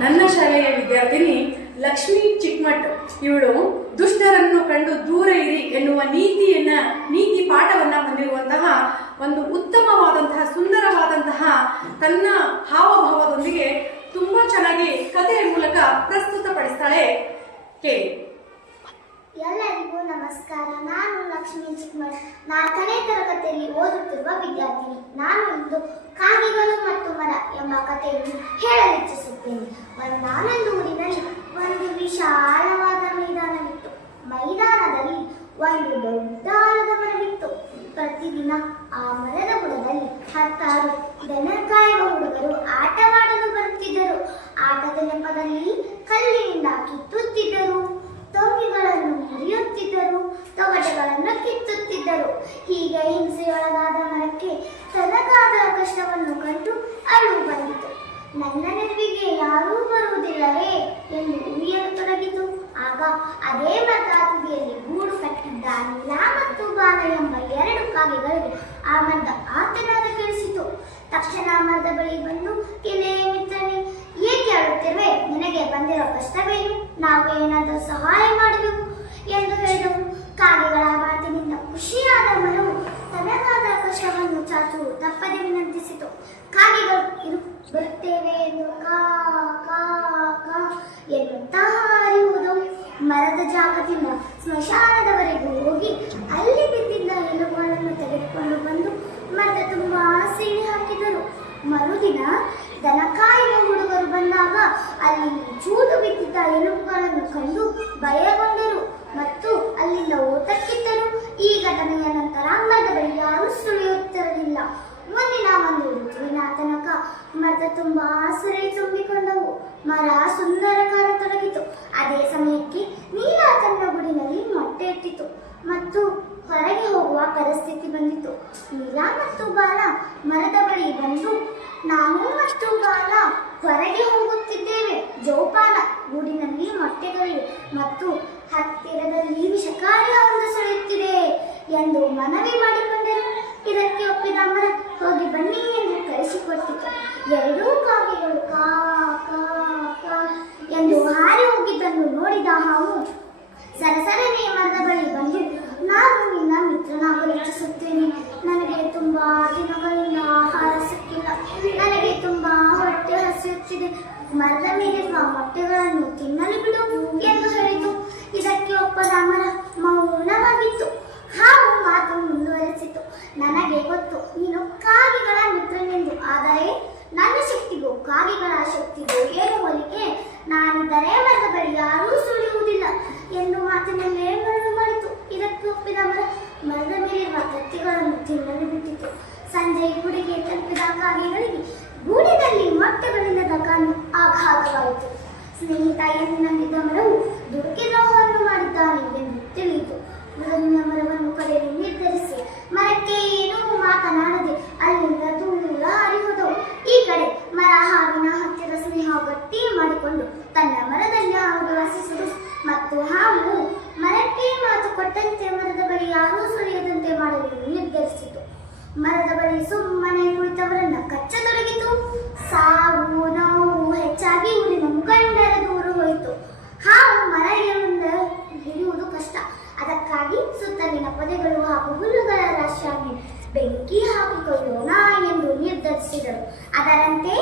ನನ್ನ ಶಾಲೆಯ ವಿದ್ಯಾರ್ಥಿನಿ ಲಕ್ಷ್ಮಿ ಚಿಕ್ಮಠ್. ಇವಳು ದುಷ್ಟರನ್ನು ಕಂಡು ದೂರ ಇರಿ ಎನ್ನುವ ನೀತಿ ಪಾಠವನ್ನ ಹೊಂದಿರುವಂತಹ ಒಂದು ಉತ್ತಮವಾದಂತಹ ಸುಂದರವಾದಂತಹ ತನ್ನ ಹಾವಭಾವದೊಂದಿಗೆ ತುಂಬಾ ಚೆನ್ನಾಗಿ ಕಥೆಯ ಮೂಲಕ ಪ್ರಸ್ತುತಪಡಿಸ್ತಾಳೆ. ಕೇಳಿ. ಎಲ್ಲರಿಗೂ ನಮಸ್ಕಾರ. ನಾನು ಲಕ್ಷ್ಮಿ ಚಿಕ್ಮಠ್, 4ನೇ ತರಗತಿಯಲ್ಲಿ ಓದುತ್ತಿರುವ ವಿದ್ಯಾರ್ಥಿನಿ. ನಾನು ಇಂದು ಕಾಗೆಗಳು ಮತ್ತು ಮರ ಎಂಬ ಕಥೆಯನ್ನು ಹೇಳಲಿಚ್ಛಿಸುತ್ತೇನೆ. ಒಂದಾನೊಂದು ಊರಿನಲ್ಲಿ ಒಂದು ವಿಶಾಲವಾದ ಮೈದಾನವಿತ್ತು. ಮೈದಾನದಲ್ಲಿ ಒಂದು ದೊಡ್ಡ ಆಲದ ಮರವಿತ್ತು. ಪ್ರತಿದಿನ ಆ ಮರದ ಬುಡದಲ್ಲಿ 10 ದನ ಕಾಯುವ ಹುಡುಗರು ಆಟವಾಡಲು ಬರುತ್ತಿದ್ದರು. ಆಟದ ನೆಪದಲ್ಲಿ ಕಲ್ಲಿನಿಂದ ಕಿತ್ತುತ್ತಿದ್ದರು, ತೊಂಗಿಗಳನ್ನು ಮುರಿಯುತ್ತಿದ್ದರು, ತೊಗಟೆಗಳನ್ನು ಕಿತ್ತುತ್ತಿದ್ದರು. ಹೀಗೆ ಹಿಂಸೆಯೊಳಗಾದ ಮರಕ್ಕೆ ತನಗಾದ ಕಷ್ಟವನ್ನು ಕಂಡು ಅಳು ಬಂದಿತು. ನನ್ನ ನೆರವಿಗೆ ಯಾರೂ ಬರುವುದಿಲ್ಲವೇ ಎಂದು ಉಳಿಯಲು ತೊಡಗಿತು. ಆಗ ಅದೇ ಮರದ ತುದಿಯಲ್ಲಿ ಗೂಡು ಕಟ್ಟಿದ್ದ ನೀಲ ಮತ್ತು ಬಾಲ ಎಂಬ 2 ಕಾಗೆಗಳಿಗೆ ಆ ಮರದ ಆರ್ತನಾದ ಕೇಳಿಸಿತು. ತಕ್ಷಣ ಮರದ ಬಳಿ ಬಂದು, ಎಲೆ ಮಿತ್ರನೇ, ಏಕೆ ಅಳುತ್ತಿರುವೆ? ನಿನಗೆ ಬಂದಿರೋ ಕಷ್ಟವೇನು? ನಾವು ಏನಾದರೂ ಸಹಾಯ ಮಾಡಬೇಕು ಎಂದು ಹೇಳಿದವು. ಕಾಗೆಗಳ ಮಾತಿನಿಂದ ಖುಷಿಯಾದ ಮರವು ತನಗಾದ ಕಷ್ಟವನ್ನು ಚಾಚು ತಪ್ಪದೆ ವಿನಂತಿಸಿತು. ಕಾಗೆಗಳು ಬರುತ್ತೇವೆ ಎಂದು ಕಾ ಕಾ ಕಾ ಎನ್ನುತ್ತಾ ಹಾರಿಯುವುದು. ಮರದ ಜಾಗದಿಂದ ಸ್ಮಶಾನದವರೆಗೂ ಹೋಗಿ ಅಲ್ಲಿ ಬಿದ್ದಿದ್ದ ಎಲುಬುಗಳನ್ನು ತೆಗೆದುಕೊಂಡು ಬಂದು ಮರದ ತುಂಬಾ ಸೀಳಿ ಹಾಕಿದರು. ಮರುದಿನ ದನ ಕಾಯುವ ಹುಡುಗರು ಬಂದಾಗ ಅಲ್ಲಿ ಚೂಟು ಬಿದ್ದಿದ್ದ ಎಲುಬುಗಳನ್ನು ಕಂಡು ಭಯಗೊಂಡರು ಮತ್ತು ಅಲ್ಲಿಂದ ಓಟಕ್ಕಿದ್ದರು. ಈ ಘಟನೆಯ ನಂತರ ಮರದ ಬಳಿ ಯಾರೂ ಸುಳಿಯುತ್ತಿರಲಿಲ್ಲ. ಮುಂದಿನ ಒಂದು ಋತುವಿನ ತನಕ ಮರದ ತುಂಬಾ ಸುರಳಿ ತುಂಬಿಕೊಂಡವು. ಮರ ಸುಂದರ ಕಾಣತೊಡಗಿತು. ಅದೇ ಸಮಯಕ್ಕೆ ನೀಲ ತನ್ನ ಗುಡಿನಲ್ಲಿ ಮೊಟ್ಟೆ ಇಟ್ಟಿತು ಮತ್ತು ಹೊರಗೆ ಹೋಗುವ ಪರಿಸ್ಥಿತಿ ಬಂದಿತು. ನೀಲ ಮತ್ತು ಬಾಲ ಮರದ ಬಳಿ ಬಂದು, ನಾನು ಮತ್ತು ಬಾಲ ಹೊರಗೆ ಹೋಗುತ್ತಿದ್ದೇವೆ. ಜೋಪಾನ, ಗೂಡಿನಲ್ಲಿ ಮೊಟ್ಟೆಗಳಿವೆ ಮತ್ತು ಹತ್ತಿರದಲ್ಲಿ ವಿಷಕಾರಿ ಹಾವು ಸುಳಿಯುತ್ತಿದೆ ಎಂದು ಮನವಿ ಮಾಡಿಕೊಂಡರು. ಇದಕ್ಕೆ ಒಪ್ಪಿದ ಮರ ಹೋಗಿ ಬನ್ನಿ ಎಂದು ಕಳಿಸಿಕೊಟ್ಟಿತು. 2 ಕಾಗೆಗಳು ಕಾ ಕಾ ಕಾ ಎಂದು ಹಾರಿ ಹೋಗಿದ್ದನ್ನು ನೋಡಿದ ಹಾವು ಸರಸರನೆ ಮರದ ಬಳಿ ಬಂದು, ನಾನು ನಿನ್ನ ಮಿತ್ರನಾಗಲು ಇಚ್ಛಿಸುತ್ತೇನೆ. ನನಗೆ ತುಂಬಾ ದಿನಗಳಿಂದ ಆಹಾರ ಸಿಕ್ಕಿಲ್ಲ. ನನಗೆ ತುಂಬಾ ಹೊಟ್ಟೆ ಹಸಿಯುತ್ತಿದೆ. ಮರದ ಮೇಲಿರುವ ಮೊಟ್ಟೆಗಳನ್ನು ತಿನ್ನಲು ಬಿಡು ಎಂದು ಹೇಳಿತು. ಇದಕ್ಕೆ ಒಪ್ಪದ ಮರ ಮೌನವಾಗಿತ್ತು. ಹಾವು ಮಾತು ಮುಂದುವರೆಸಿತು. ನನಗೆ ಗೊತ್ತು ನೀನು ಕಾಗೆಗಳ ಮಿತ್ರನೆಂದು, ಆದರೆ ನನ್ನ ಶಕ್ತಿಗೂ ಕಾಗೆಗಳ ಶಕ್ತಿಗೂ ಏನು ಹೋಲಿಕೆ? ನಾನಿದ್ದರೆ ಮರದ ಬಳಿ ಯಾರೂ ಸುಳಿಯುವುದಿಲ್ಲ ಎಂದು ಮಾತಿನಲ್ಲೇ ಮರಳು ಮಾಡಿತು. ಇದಕ್ಕೆ ಒಪ್ಪಿದ ಮರ ಮರದ ಮೇಲಿರುವ ಕತ್ತಿಗಳನ್ನು ತಿನ್ನಲು ಬಿಟ್ಟಿತು. ಸಂಜೆ ಗುಡಿಗೆ ತಲುಪಿದ ಕಾಗೆಗಳಿಗೆ ಗೂಡಿನಲ್ಲಿ ಮೊಟ್ಟೆಗಳಿಲ್ಲದ ಕಾಣು ಆಘಾತವಾಯಿತು. ಸ್ನೇಹಿತ ಎನ್ನುತ್ತಿದ್ದ ಮರವು ದುಡುಕಿ ದ್ರೋಹವನ್ನು ಮಾಡಿದ್ದಾನೆ ಎಂದು ತಿಳಿಯಿತು. ಮೃದಂಗ ಮರವನ್ನು ಕಡೆಯಲು ನಿರ್ಧರಿಸಿ ಮರಕ್ಕೆ ಏನೂ ಮಾತನಾಡದೆ ಅಲ್ಲಿಂದ ದೂರ ಹಾರಿ ಹೋದವು. ಈ ಕಡೆ ಮರ ಹಾವಿನ ಹತ್ತಿರ ಸ್ನೇಹ ಗಟ್ಟಿ ಮಾಡಿಕೊಂಡು ತನ್ನ ಮರದಲ್ಲಿ ಹಾವು ವಾಸಿಸುವುದು ಮತ್ತು ಹಾವು ಮರಕ್ಕೆ ಮಾತು ಕೊಟ್ಟಂತೆ ಮರದ ಬಳಿ ಯಾರೂ ಸುಳಿಯದಂತೆ ಮಾಡಲು ನಿರ್ಧರಿಸಿತು. ಮರದ ಬಳಿ ಸುಮ್ಮನೆ ಕುಳಿತವರನ್ನ ಕಚ್ಚತೊಡಗಿತು. ಸಾವು ನೋವು ಹೆಚ್ಚಾಗಿ ಊರಿನ ಮುಖಂಡರ ದೂರ ಹೋಯಿತು. ಹಾವು ಮರ ಹಿಡಿಯುವುದು ಕಷ್ಟ. ಅದಕ್ಕಾಗಿ ಸುತ್ತಲಿನ ಪೊದೆಗಳು ಹಾಗೂ ಹುಲ್ಲುಗಳ ರಾಶಿಯಾಗಿ ಬೆಂಕಿ ಹಾಕಿಕೊಳ್ಳೋಣ ಎಂದು ನಿರ್ಧರಿಸಿದರು. ಅದರಂತೆ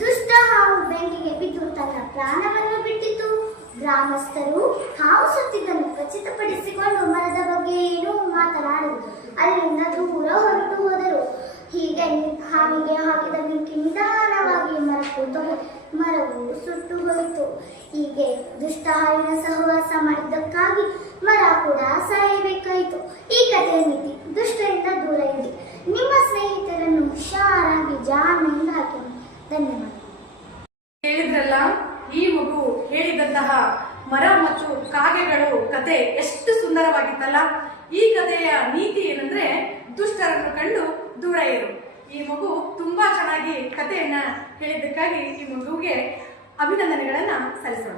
ದುಷ್ಟ ಹಾವು ಬೆಂಕಿಗೆ ಬಿದ್ದು ತನ್ನ ಪ್ರಾಣವನ್ನು ಬಿಟ್ಟಿತು. ಗ್ರಾಮಸ್ಥರು ಹಾವು ಸುತ್ತಿದ್ದನ್ನು ಖಚಿತಪಡಿಸಿಕೊಂಡು ಮರದ ಬಗ್ಗೆ ಏನೂ ಮಾತನಾಡಲು ಅಲ್ಲಿಂದ ದೂರ ಹೊರಟು ಹೋದರು. ಹೀಗೆ ಹಾವಿಗೆ ಹಾಕಿದ ಬೆಂಕಿ ನಿಧಾನವಾಗಿ ಮರವು ಸುಟ್ಟು ಹೋಯಿತು. ಹೀಗೆ ದುಷ್ಟ ಹಾವಿನ ಸಹವಾಸ ಮಾಡಿದ್ದಕ್ಕಾಗಿ ಮರ ಕೂಡ ಸಾಯಬೇಕಾಯಿತು. ಈ ಕಥೆಯ ನೀತಿ: ದುಷ್ಟರಿಂದ ದೂರ ಇರಿ. ನಿಮ್ಮ ಸ್ನೇಹಿತರನ್ನು ಹುಷಾರಾಗಿ ಜಾಮೆಯಿಂದ ಹಾಕಿ. ಧನ್ಯವಾದ. ಹೇಳಿದ್ರಲ್ಲ, ಈ ಮಗು ಹೇಳಿದಂತಹ ಮರ ಮತ್ತು ಕಾಗೆಗಳು ಕತೆ ಎಷ್ಟು ಸುಂದರವಾಗಿತ್ತಲ್ಲ. ಈ ಕಥೆಯ ನೀತಿ ಏನಂದ್ರೆ, ದುಷ್ಟರನ್ನು ಕಂಡು ದೂರ ಇರು. ಈ ಮಗು ತುಂಬಾ ಚೆನ್ನಾಗಿ ಕಥೆಯನ್ನ ಹೇಳಿದ್ದಕ್ಕಾಗಿ ಈ ಮಗುವಿಗೆ ಅಭಿನಂದನೆಗಳನ್ನ ಸಲ್ಲಿಸೋಣ.